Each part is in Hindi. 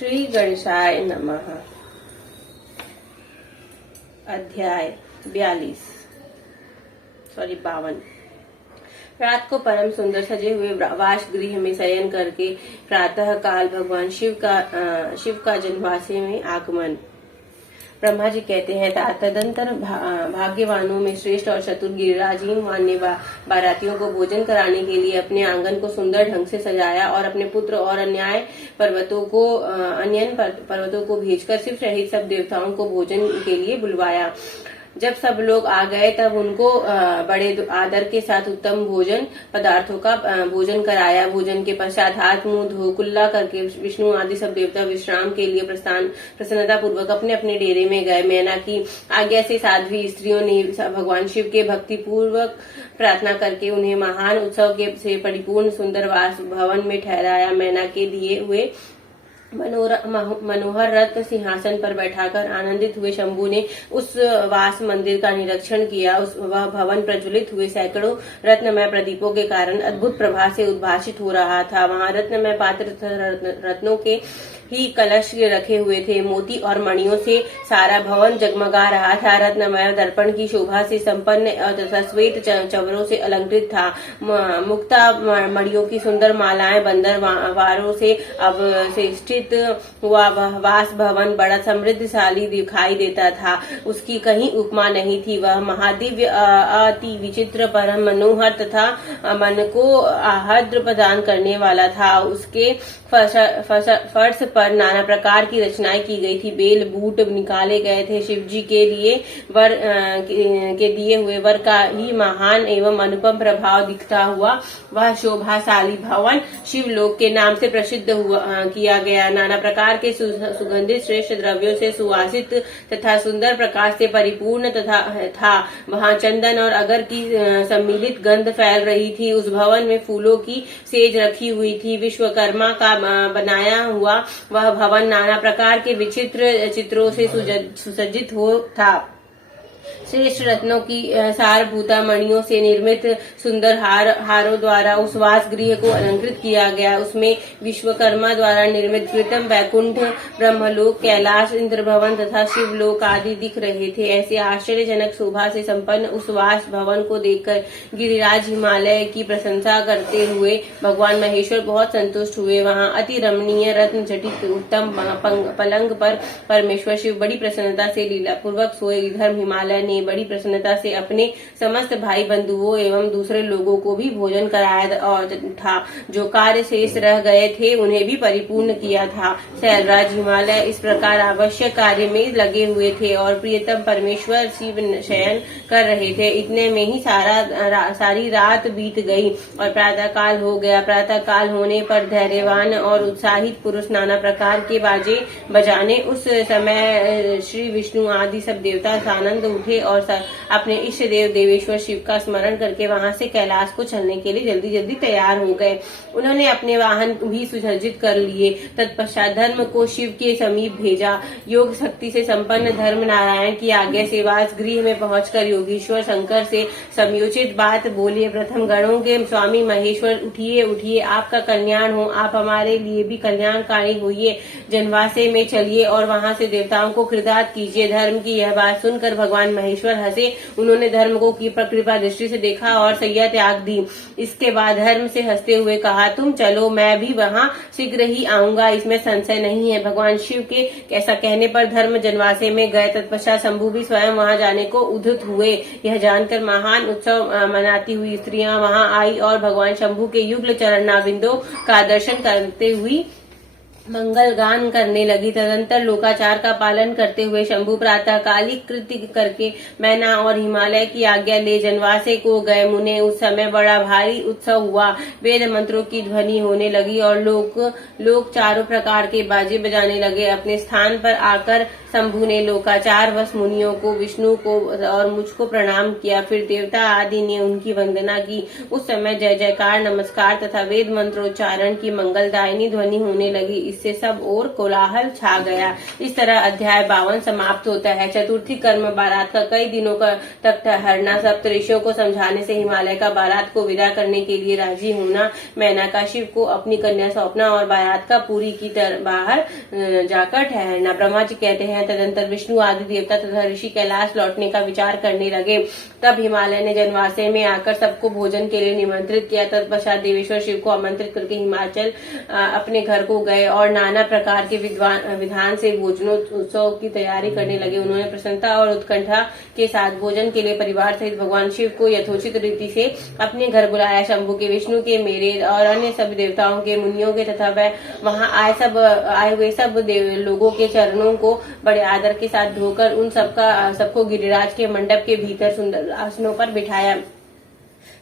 श्री गणेशाय नमः। अध्याय 52। रात को परम सुंदर सजे हुए वास गृह में शयन करके प्रातः काल भगवान शिव का जनवासे में आगमन। ब्रह्मा जी कहते हैं, तदंतर भाग्यवानों में श्रेष्ठ और चतुर गिरिराज हिमवान ने बारातियों को भोजन कराने के लिए अपने आंगन को सुंदर ढंग से सजाया और अपने पुत्र और अन्य पर्वतों को भेजकर शिव सहित सब देवताओं को भोजन के लिए बुलवाया। जब सब लोग आ गए तब उनको बड़े आदर के साथ उत्तम भोजन पदार्थों का भोजन कराया। भोजन के पश्चात हाथ मुंह धो कुल्ला करके विष्णु आदि सब देवता विश्राम के लिए प्रसन्नता पूर्वक अपने अपने डेरे में गए। मैना की आज्ञा से साध्वी स्त्रियों ने भगवान शिव के भक्ति पूर्वक प्रार्थना करके उन्हें महान उत्सव से परिपूर्ण सुंदर वास भवन में ठहराया। मैना के दिए हुए मनोहर रत्न सिंहासन पर बैठाकर आनंदित हुए शंभू ने उस वास मंदिर का निरीक्षण किया। वह भवन प्रज्वलित हुए सैकड़ों रत्नमय प्रदीपों के कारण अद्भुत प्रभा से उद्भासित हो रहा था। वहां रत्नमय पात्र रत्नों के ही कलश रखे हुए थे। मोती और मणियों से सारा भवन जगमगा रहा था। रत्नमय दर्पण की शोभा से संपन्न तथा श्वेत चवरों से अलंकृत था। मुक्ता मणियों की सुंदर मालाएं बंदर वारों से अवशिष्टित हुआ वह वास भवन बड़ा समृद्धशाली दिखाई देता था। उसकी कहीं उपमा नहीं थी। वह महादिव्य अति विचित्र परम मनोहर तथा मन को आह्लाद प्रदान करने वाला था। उसके फर्श पर नाना प्रकार की रचनाएं की गई थी। बेल बूट निकाले गए थे। शिव जी के लिए के दिए हुए वर का ही महान एवं अनुपम प्रभाव दिखता हुआ वह शोभाशाली भवन शिवलोक के नाम से प्रसिद्ध किया गया। नाना प्रकार के सुगंधित श्रेष्ठ द्रव्यों से सुवासित तथा सुंदर प्रकाश से परिपूर्ण था। वहां चंदन और अगर की सम्मिलित गंध फैल रही थी। उस भवन में फूलों की सेज रखी हुई थी। विश्वकर्मा का बनाया हुआ वह भवन नाना प्रकार के विचित्र चित्रों से सुसज्जित हो था। श्रेष्ठ रत्नों की सारभूता मणियों से निर्मित सुंदर हारों द्वारा उस वास गृह को अलंकृत किया गया। उसमें विश्वकर्मा द्वारा निर्मित कृत्रिम वैकुंठ, ब्रह्मलोक, कैलाश, इंद्र भवन तथा शिवलोक आदि दिख रहे थे। ऐसे आश्चर्यजनक शोभा से संपन्न उस वास भवन को देखकर गिरिराज हिमालय की प्रशंसा करते हुए भगवान महेश्वर बहुत संतुष्ट हुए। वहां अति रमणीय रत्न जटित उत्तम पलंग पर परमेश्वर शिव बड़ी प्रसन्नता से लीला पूर्वक सोए। इधर हिमालय ने बड़ी प्रसन्नता से अपने समस्त भाई बंधुओं एवं दूसरे लोगों को भी भोजन कराया और था। जो कार्य शेष रह गए थे उन्हें भी परिपूर्ण किया था। शैलराज हिमालय इस प्रकार आवश्यक कार्य में लगे हुए थे और प्रियतम परमेश्वर शिव शयन कर रहे थे। इतने में ही सारी रात बीत गई और प्रातः काल हो गया। प्रातः काल होने पर धैर्यवान और उत्साहित पुरुष नाना प्रकार के बाजे बजाने उस समय श्री विष्णु आदि सब देवता आनंद उठे और अपने इष्ट देव देवेश्वर शिव का स्मरण करके वहां से कैलाश को चलने के लिए जल्दी जल्दी तैयार हो गए। उन्होंने अपने वाहन भी सुसज्जित कर लिए। तत्पश्चात धर्म को शिव के समीप भेजा। योग शक्ति से संपन्न धर्म नारायण की आज्ञा से वास गृह में पहुंचकर योगीश्वर शंकर से समयोचित बात बोले। प्रथम गणों के स्वामी महेश्वर, उठिए उठिए, आपका कल्याण हो। आप हमारे लिए भी कल्याणकारी होइए। जनवासे में चलिए और वहां से देवताओं को कृतार्थ कीजिए। धर्म की यह बात सुनकर भगवान महेश्वर हंसे। उन्होंने धर्म को कृपा दृष्टि से देखा और सैया त्याग दी। इसके बाद धर्म से हंसते हुए कहा, तुम चलो, मैं भी वहां शीघ्र ही आऊंगा, इसमें संशय नहीं है। भगवान शिव के ऐसा कहने पर धर्म जनवासे में गए। तत्पश्चात शंभू भी स्वयं वहां जाने को उद्युक्त हुए। यह जानकर महान उत्सव मनाती हुई स्त्रियां वहां आई और भगवान शंभू के युगल चरणारविंदों का दर्शन करते हुई मंगल गान करने लगी। तदंतर लोकाचार का पालन करते हुए शंभू प्रातः कालिक कृत्य करके मैना और हिमालय की आज्ञा ले जनवासे को गए। मुने उस समय बड़ा भारी उत्सव हुआ। वेद मंत्रों की ध्वनि होने लगी और लोग चारों प्रकार के बाजे बजाने लगे। अपने स्थान पर आकर शंभू ने लोकाचार वश मुनियों को, विष्णु को और मुझको प्रणाम किया। फिर देवता आदि ने उनकी वंदना की। उस समय जय जयकार, नमस्कार तथा वेद मंत्रोच्चारण की मंगलदायिनी ध्वनि होने लगी। इससे सब और कोलाहल छा गया। इस तरह अध्याय 52 समाप्त होता है। चतुर्थी कर्म बारात का कई दिनों तक ठहरना, सप्तऋषियों को समझाने से हिमालय का बारात को विदा करने के लिए राजी होना, मैना का शिव को अपनी कन्या सौंपना और बारात का पूरी की तरह बाहर जाकर ठहरना। ब्रह्मा जी कहते हैं, तदंतर विष्णु आदि देवता तथा ऋषि कैलाश लौटने का विचार करने लगे। तब हिमालय ने जनवासे में आकर सबको भोजन के लिए निमंत्रित किया। तत्पश्चात देवेश्वर शिव को आमंत्रित करके हिमाचल अपने घर को गए और नाना प्रकार के विधान से भोजनोत्सव की तैयारी करने लगे। उन्होंने प्रसन्नता और उत्कंठा के साथ भोजन के लिए परिवार सहित भगवान शिव को यथोचित रीति से अपने घर बुलाया। शंभु के, विष्णु के, मेरे और अन्य सभी देवताओं के, मुनियों के तथा वहां आए हुए सब लोगों के चरणों को बड़े आदर के साथ धोकर उन सबको गिरिराज के मंडप के भीतर सुंदर आसनों पर बिठाया।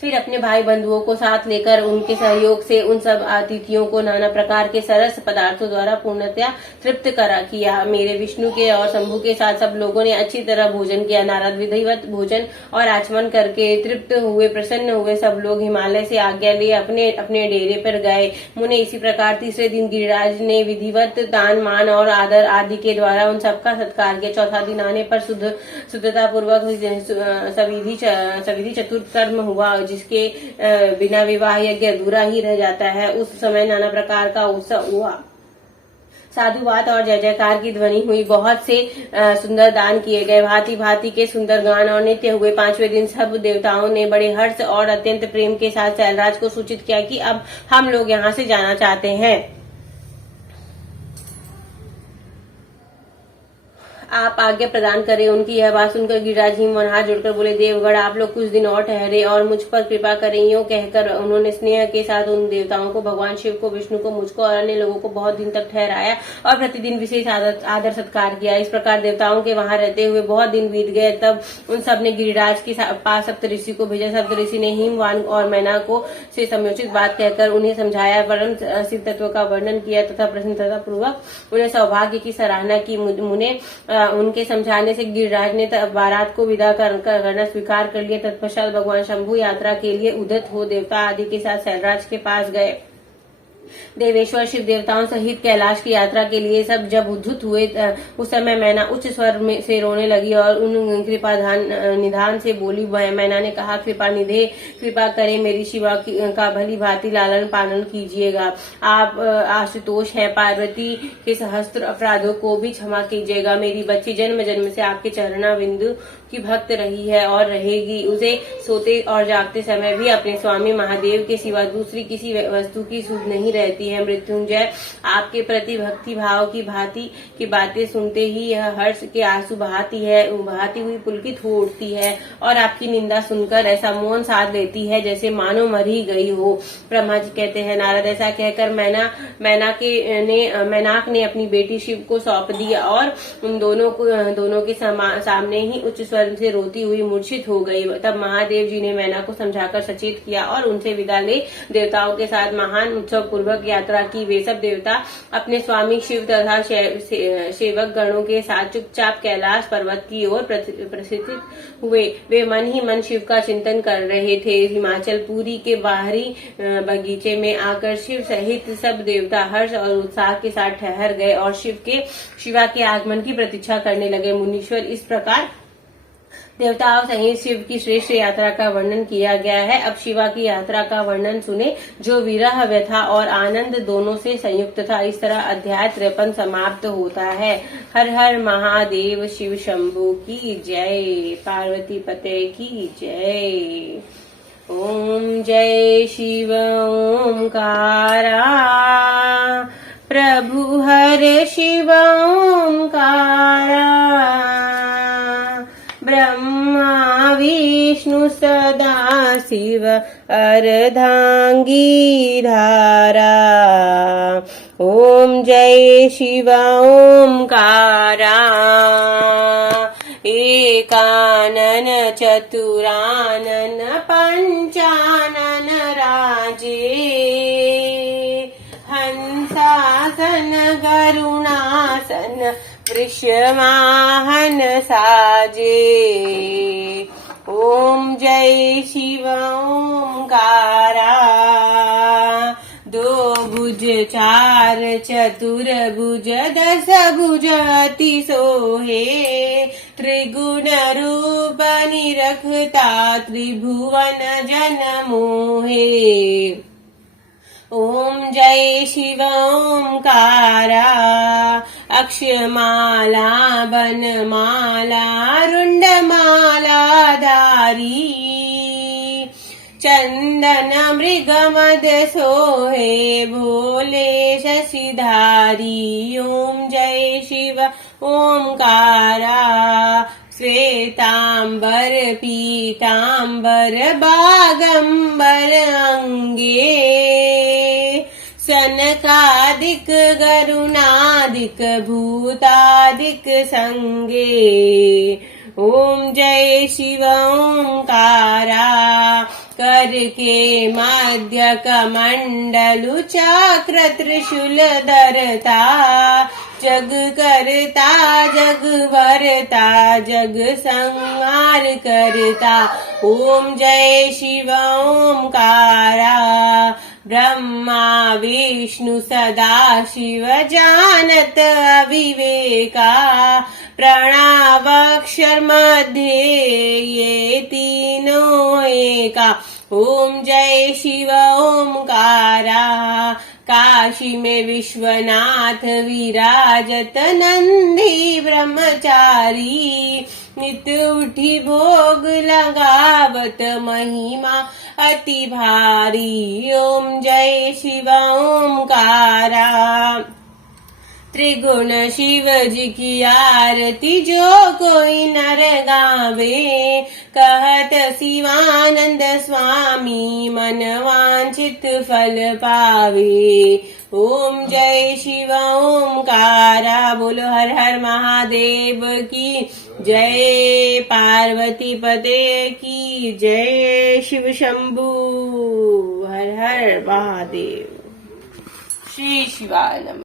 फिर अपने भाई बंधुओं को साथ लेकर उनके सहयोग से उन सब अतिथियों को नाना प्रकार के सरस पदार्थों द्वारा पूर्णतया तृप्त किया। मेरे, विष्णु के और शंभु के साथ सब लोगों ने अच्छी तरह भोजन किया। नारद विधिवत भोजन और आचमन करके तृप्त हुए, प्रसन्न हुए सब लोग हिमालय से आज्ञा लिए अपने अपने डेरे पर गए। मुने इसी प्रकार तीसरे दिन गिरिराज ने विधिवत दान, मान और आदर आदि के द्वारा उन सबका सत्कार किया। चौथा दिन आने पर शुद्धता पूर्वक सविधि चतुर्थ कर्म हुआ, जिसके बिना विवाह यज्ञ अधूरा ही रह जाता है। उस समय नाना प्रकार का उत्सव हुआ, साधुवाद और जय जयकार की ध्वनि हुई। बहुत से सुंदर दान किए गए, भांति भांति के सुंदर गान और नृत्य हुए। पांचवें दिन सब देवताओं ने बड़े हर्ष और अत्यंत प्रेम के साथ शैलराज को सूचित किया कि अब हम लोग यहाँ से जाना चाहते हैं। आप आज्ञा प्रदान करें। उनकी यह बात सुनकर गिरिराज हिमवन हाथ जोड़कर बोले, देवगढ़ आप लोग कुछ दिन और ठहरे और मुझ पर कृपा करें। यूं कहकर उन्होंने स्नेह के साथ उन देवताओं को, भगवान शिव को, विष्णु को, मुझको और अन्य लोगों को बहुत दिन तक ठहराया और प्रतिदिन विशेष आदर सत्कार किया। इस प्रकार देवताओं के वहां रहते हुए बहुत दिन बीत गए। तब उन सब ने गिरिराज के पास सप्तऋषि को भेजा। सप्तऋषि ने हिमवान और मैना को से समयोचित बात कहकर उन्हें समझाया, परम सिद्ध तत्व का वर्णन किया तथा प्रसन्नता पूर्वक उन्हें सौभाग्य की सराहना की। मुने उनके समझाने से गिरिराज ने बारात को विदा करना स्वीकार कर लिया। तत्पश्चात भगवान शंभु यात्रा के लिए उद्यत हो देवता आदि के साथ शैलराज के पास गए। देवेश्वर शिव देवताओं सहित कैलाश की यात्रा के लिए सब जब उद्धत हुए, उस समय मैना उच्च स्वर से रोने लगी और उन कृपा निधान से बोली। मैना ने कहा, कृपा निधे, कृपा करें, मेरी शिवा का भली भांति लालन पालन कीजिएगा। आप आशुतोष हैं, पार्वती के सहस्त्र अपराधों को भी क्षमा कीजिएगा। मेरी बच्ची जन्म जन्म से आपके चरणा बिंदु की भक्त रही है और रहेगी। उसे सोते और जागते समय भी अपने स्वामी महादेव के सिवा दूसरी किसी वस्तु की सुध नहीं रहती है। मृत्युंजय, आपके प्रति भक्ति भाव की भांति की बातें सुनते ही यह हर्ष के आंसू बहाती हुई पुलकित हो उठती है और आपकी निंदा सुनकर ऐसा मौन साध लेती है जैसे मानो मर ही गई हो। ब्रह्मा जी कहते हैं, नारद ऐसा कहकर मैनाक ने अपनी बेटी शिव को सौंप दिया और उन दोनों के सामने ही उच्च स्वर से रोती हुई मूर्छित हो गई। तब महादेव जी ने मैना को समझाकर सचेत किया और उनसे विदा ले देवताओं के साथ महान उत्सव पूर्वक यात्रा की। वे सब देवता अपने स्वामी शिव तथा सेवक गणों के साथ चुपचाप कैलाश पर्वत की ओर प्रस्थित हुए। वे मन ही मन शिव का चिंतन कर रहे थे। हिमाचल पुरी के बाहरी बगीचे में आकर शिव सहित सब देवता हर्ष और उत्साह के साथ ठहर गए और शिवा के आगमन की प्रतीक्षा करने लगे। मुनीश्वर, इस प्रकार देवताओं सहित शिव की श्रेष्ठ यात्रा का वर्णन किया गया है। अब शिवा की यात्रा का वर्णन सुने, जो विरह, व्यथा और आनंद दोनों से संयुक्त था। इस तरह अध्याय 53 समाप्त होता है। हर हर महादेव, शिव शंभु की जय, पार्वती पते की जय। ओम जय शिव ओंकारा, प्रभु हर शिव ओंकारा, ब्रह्मा विष्णु सदा शिव अर्धांगी धारा। ओम जय शिव ओंकारा, एकानन चतुरानन पंचानन राजे, हंसासन गरुणासन वृषवाहन साजे। ओम जय शिव ओंकारा, दो भुज चार चतुर्भुज दस भुज अति सोहे त्रिगुण रूप निरखता त्रिभुवन जन मोहे। ओम जय शिव ओंकारा अक्षमाला बनमाला रुंडमाला धारी चंदन मृग मद सोहे भोले शशिधारी। ओम जय शिव ओंकारा श्वेतांबर पीतांबर बागंबर अंगे सनकादिक गरुणादिक भूतादिक संगे। ओम जय शिव ओंकारा करके मध्य कमंडलु चक्र त्रिशूल धरता जग करता जग भरता जग संहार करता। ओम जय शिव ओंकारा ब्रह्मा विष्णु सदा शिव जानत अविवेका प्रणवाक्षर मध्य ये तीनों एका। ओम जय शिव ओंकारा काशी में विश्वनाथ विराजत नंदी ब्रह्मचारी नित उठी भोग लगावत महिमा अति भारी। ओम जय शिव ओंकारा त्रिगुण शिव जी की आरती जो कोई नर गावे कहत शिवानंद स्वामी मन वांछित फल पावे। ओम जय शिव ओंकारा बोलो हर हर महादेव की जय पार्वती पते की जय शिव शंभू हर हर महादेव श्री शिवाय नमः।